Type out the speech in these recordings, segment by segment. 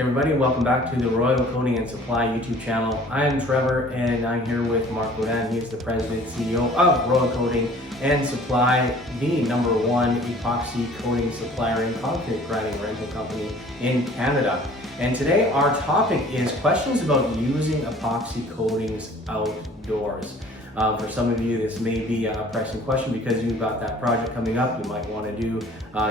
everybody, welcome back to the Royal Coating and Supply YouTube channel. I am Trevor and I'm here with Marc Godin. He is the President and CEO of Royal Coating and Supply, the #1 epoxy coating supplier and concrete grinding rental company in Canada. And today our topic is questions about using epoxy coatings outdoors. For some of you, this may be a pressing question because you've got that project coming up. You might want to do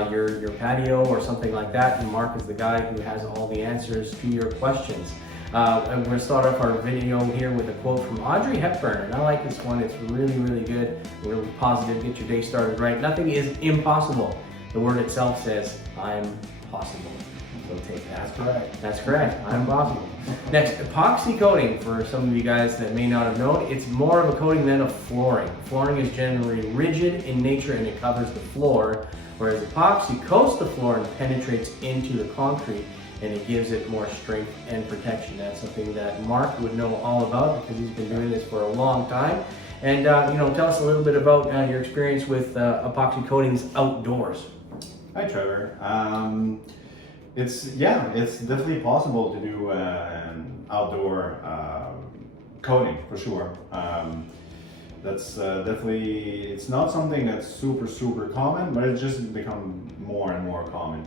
your patio or something like that, and Marc is the guy who has all the answers to your questions. And we're going to start off our video here with a quote from Audrey Hepburn, and I like this one. It's really, really good, really positive. Get your day started right. Nothing is impossible. The word itself says, I'm possible. So take that. That's correct. That's correct. I'm possible. Next, epoxy coating. For some of you guys that may not have known, it's more of a coating than a flooring. Flooring is generally rigid in nature and it covers the floor, whereas epoxy coats the floor and penetrates into the concrete and it gives it more strength and protection. That's something that Marc would know all about because he's been doing this for a long time. And tell us a little bit about your experience with epoxy coatings outdoors. Hi, Trevor. It's definitely possible to do outdoor coating for sure. That's definitely, it's not something that's super common, but it's just become more and more common.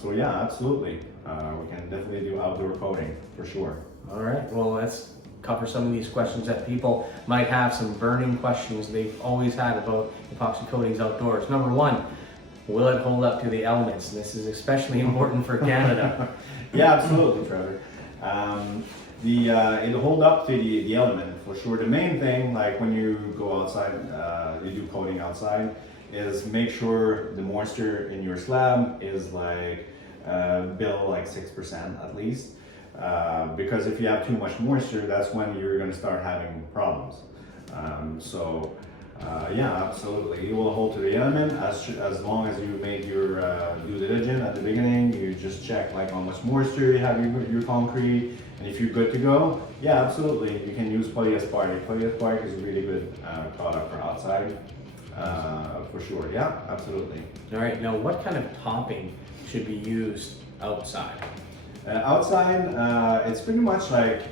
So yeah, absolutely. We can definitely do outdoor coating for sure. All right, well, let's cover some of these questions that people might have, some burning questions they've always had about epoxy coatings outdoors. Number one, will it hold up to the elements? This is especially important for Canada. Yeah, absolutely, Trevor. It'll hold up to the element for sure. The main thing, like when you go outside, you do coating outside, is make sure the moisture in your slab is like below like 6% at least. Because if you have too much moisture, that's when you're going to start having problems. Yeah, absolutely. It will hold to the element as long as you made your due diligence at the beginning. You just check like how much moisture you have in your concrete, and if you're good to go, yeah, absolutely. You can use polyaspartic. Polyaspartic is a really good product for outside, for sure. Yeah, absolutely. All right, now what kind of topping should be used outside? Outside, it's pretty much like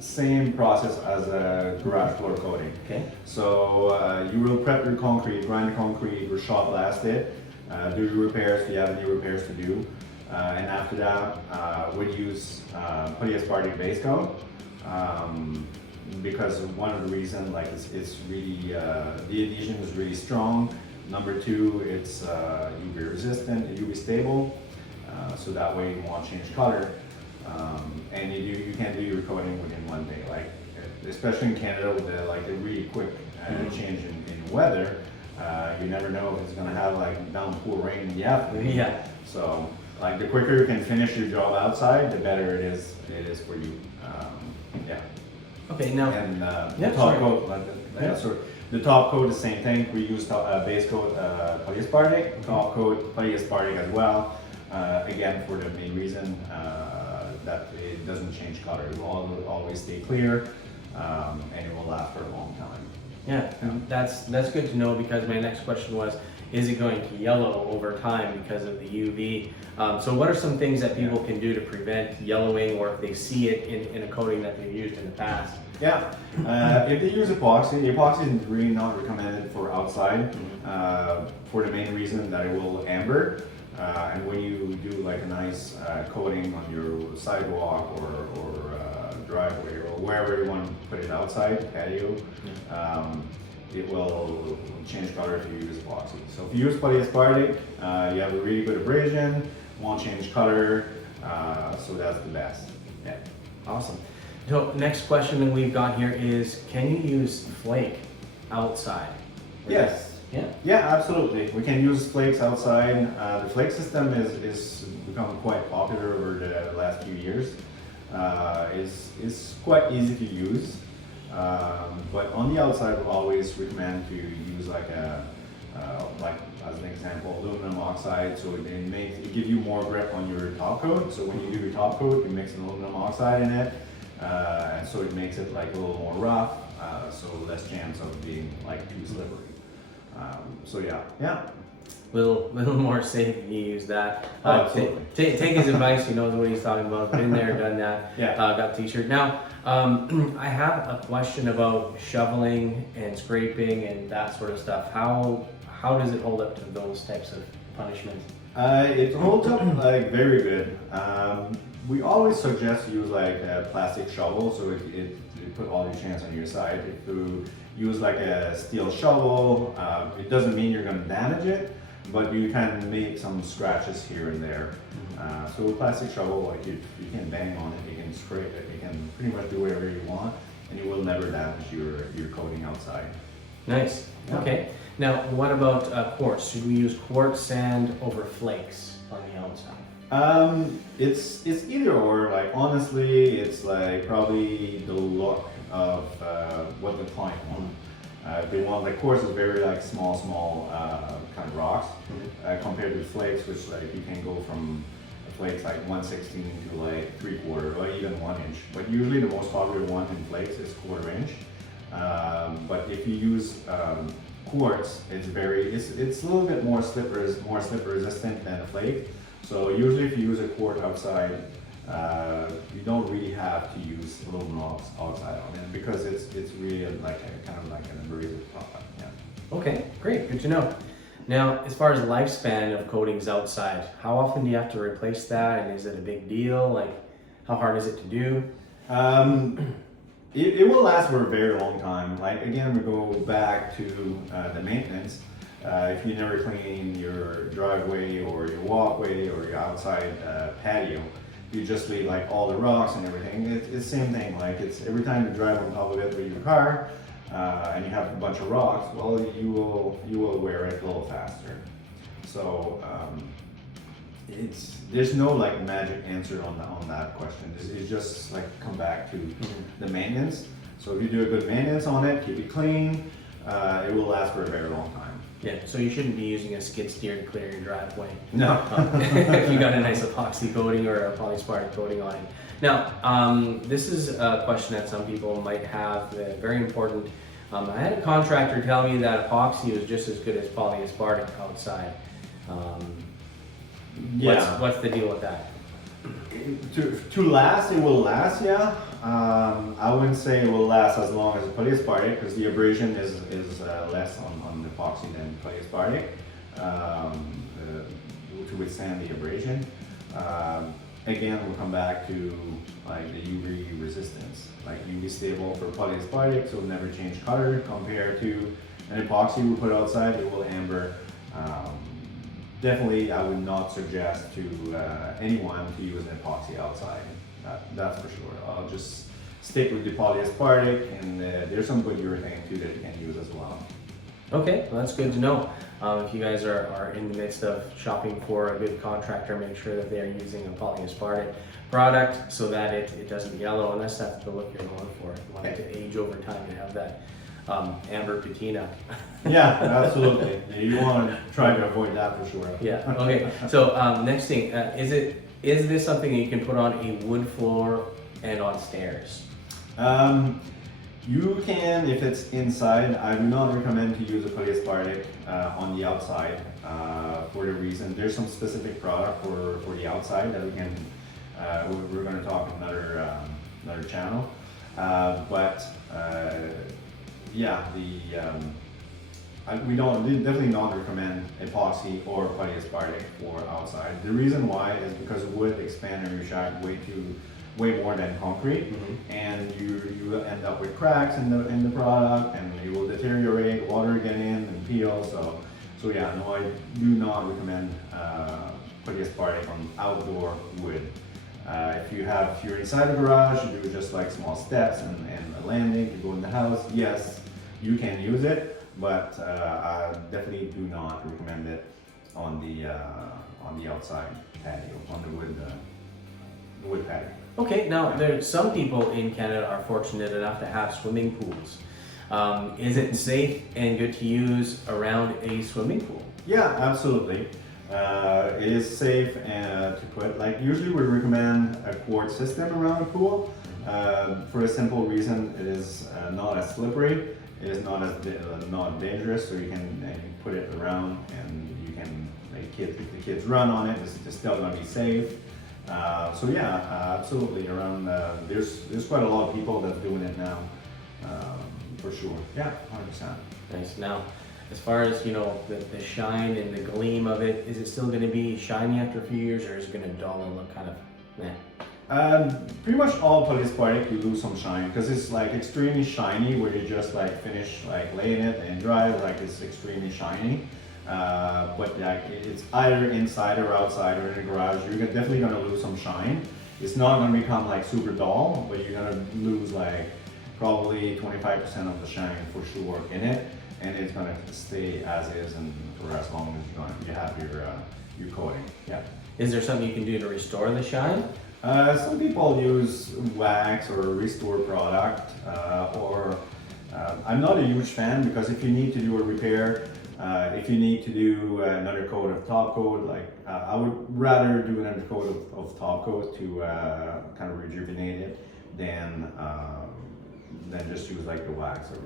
same process as a garage floor coating. Okay. So you will prep your concrete, grind the concrete, or shot blast it, do your repairs if you have any repairs to do, and after that, we'd use polyaspartic base coat because one of the reasons, like it's really the adhesion is really strong. Number two, it's UV resistant and UV stable. So that way you won't change color, and you can do your coating within one day. Like especially in Canada with a really quick change in weather, you never know if it's gonna have like downpour rain in the afternoon. Yeah. So like the quicker you can finish your job outside, the better it is for you. Yeah. Okay. Now. And the top coat, the top coat is the same thing. We use base coat polyaspartic, top coat polyaspartic as well. Again, for the main reason that it doesn't change color. It will always stay clear, and it will last for a long time. Yeah, that's good to know because my next question was, is it going to yellow over time because of the UV? So what are some things that people can do to prevent yellowing, or if they see it in a coating that they've used in the past? Yeah, if they use epoxy is really not recommended for outside for the main reason that it will amber. And when you do like a nice coating on your sidewalk or driveway or wherever you want to put it outside, patio, it will change color if you use epoxy. So if you use polyaspartic, you have a really good abrasion, won't change color, so that's the best. Yeah, awesome. So next question that we've got here is, can you use flake outside? Yes. Yeah, absolutely. We can use flakes outside. The flake system is become quite popular over the last few years. It's quite easy to use, but on the outside, we always recommend to use like as an example, aluminum oxide. So it gives you more grip on your top coat. So when you do your top coat, you mix an aluminum oxide in it, and so it makes it like a little more rough. So less chance of being like too slippery. So yeah. Little more safe if you use that. Oh, absolutely. Take his advice. He knows what he's talking about. Been there, done that. Yeah. Got t-shirt. Now, I have a question about shoveling and scraping and that sort of stuff. How does it hold up to those types of punishments? It holds up like very good. We always suggest use like a plastic shovel, so it put all your chance on your side. If you use like a steel shovel, it doesn't mean you're going to damage it, but you can make some scratches here and there. So a plastic shovel, like you can bang on it, you can scrape it, you can pretty much do whatever you want, and you will never damage your coating outside. Nice. Yeah. Okay. Now, what about quartz? Should we use quartz sand over flakes on the outside? It's either or. Like honestly, it's like probably the look of what the client wants. They want like quartz is very like small kind of rocks compared to flakes, which like you can go from flakes like 1/16 to like 3/4 or even 1 inch. But usually the most popular one in flakes is 1/4 inch. But if you use quartz, it's a little bit more slip resistant than a flake. So usually if you use a quartz outside, you don't really have to use aluminum rocks outside on it because it's really like kind of like an abrasive product. Yeah. Okay, great, good to know. Now, as far as lifespan of coatings outside, how often do you have to replace that, and is it a big deal? Like, how hard is it to do? It will last for a very long time. Like again, we go back to the maintenance. If you never clean your driveway or your walkway or your outside patio, you just leave like all the rocks and everything. It's the same thing. Like it's every time you drive on top of it with your car and you have a bunch of rocks, well, you will wear it a little faster. So there's no like magic answer on that question. It's just like come back to the maintenance. So if you do a good maintenance on it, keep it clean, it will last for a very long time. Yeah, so you shouldn't be using a skid steer to clear your driveway. No. If you got a nice epoxy coating or a polyspar coating on it. Now, this is a question that some people might have, very important. I had a contractor tell me that epoxy was just as good as polyaspartic outside. Yeah. What's the deal with that? To last, it will last, yeah. I wouldn't say it will last as long as polyaspartic because the abrasion is less on the epoxy than polyaspartic to withstand the abrasion. Again, we'll come back to like the UV resistance. Like UV stable for polyaspartic, so it'll never change color compared to an epoxy we put outside, it will amber. Definitely, I would not suggest to anyone to use an epoxy outside. That's for sure. I'll just stick with the polyaspartic, and there's some good urethane too that you can use as well. Okay, well that's good to know. If you guys are in the midst of shopping for a good contractor, make sure that they are using a polyaspartic product so that it doesn't yellow, unless that's the look you're going for. You want it to age over time and have that amber patina. Yeah, absolutely. You want to try to avoid that for sure. Yeah. Okay. So next thing, is this something you can put on a wood floor and on stairs? You can if it's inside. I do not recommend to use a polyaspartic on the outside for the reason there's some specific product for the outside that we can. We're going to talk another channel, but. Yeah, we definitely not recommend epoxy or polyaspartic for outside. The reason why is because wood expands and retract way more than concrete, and you end up with cracks in the product, and it will deteriorate, water get in and peel. So yeah, no, I do not recommend polyaspartic on outdoor wood. If you're inside the garage, you do just like small steps and a landing to go in the house. Yes, you can use it, but I definitely do not recommend it on the outside patio, on the wood patio. Okay, now there's some people in Canada are fortunate enough to have swimming pools. Is it safe and good to use around a swimming pool? Yeah, absolutely. It is safe to put, like usually we recommend a quartz system around the pool for a simple reason, it is not as slippery It is not as not dangerous, so you can put it around and you can if the kids run on it, it's still gonna be safe. So yeah, absolutely. Around there's quite a lot of people that's doing it now, for sure. Yeah, 100%. Nice. Now, as far as the shine and the gleam of it, is it still going to be shiny after a few years, or is it going to dull and look kind of meh? Pretty much all polyaspartic you lose some shine because it's like extremely shiny where you just like finish like laying it and dry like it's extremely shiny. But like it's either inside or outside or in the garage, you're definitely gonna lose some shine. It's not gonna become like super dull, but you're gonna lose like probably 25% of the shine for sure in it, and it's gonna stay as is and for as long as you have your coating. Yeah. Is there something you can do to restore the shine? Some people use wax or restore product, or I'm not a huge fan because if you need to do a repair, if you need to do another coat of top coat, like I would rather do another coat of top coat to kind of rejuvenate it than just use like the wax or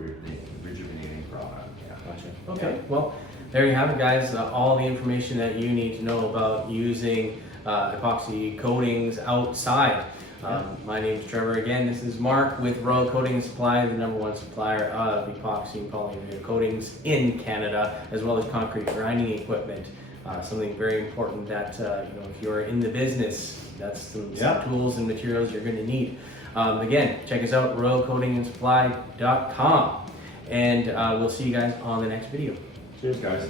rejuvenating product. Yeah. Gotcha. Okay. Well, there you have it, guys. All the information that you need to know about using epoxy coatings outside. My name is Trevor. Again, this is Mark with Royal Coating Supply, the #1 supplier of epoxy and polyurethane coatings in Canada, as well as concrete grinding equipment. Something very important that if you're in the business, that's some tools and materials you're going to need. Again, check us out, royalcoatingandsupply.com, and we'll see you guys on the next video. Cheers, guys.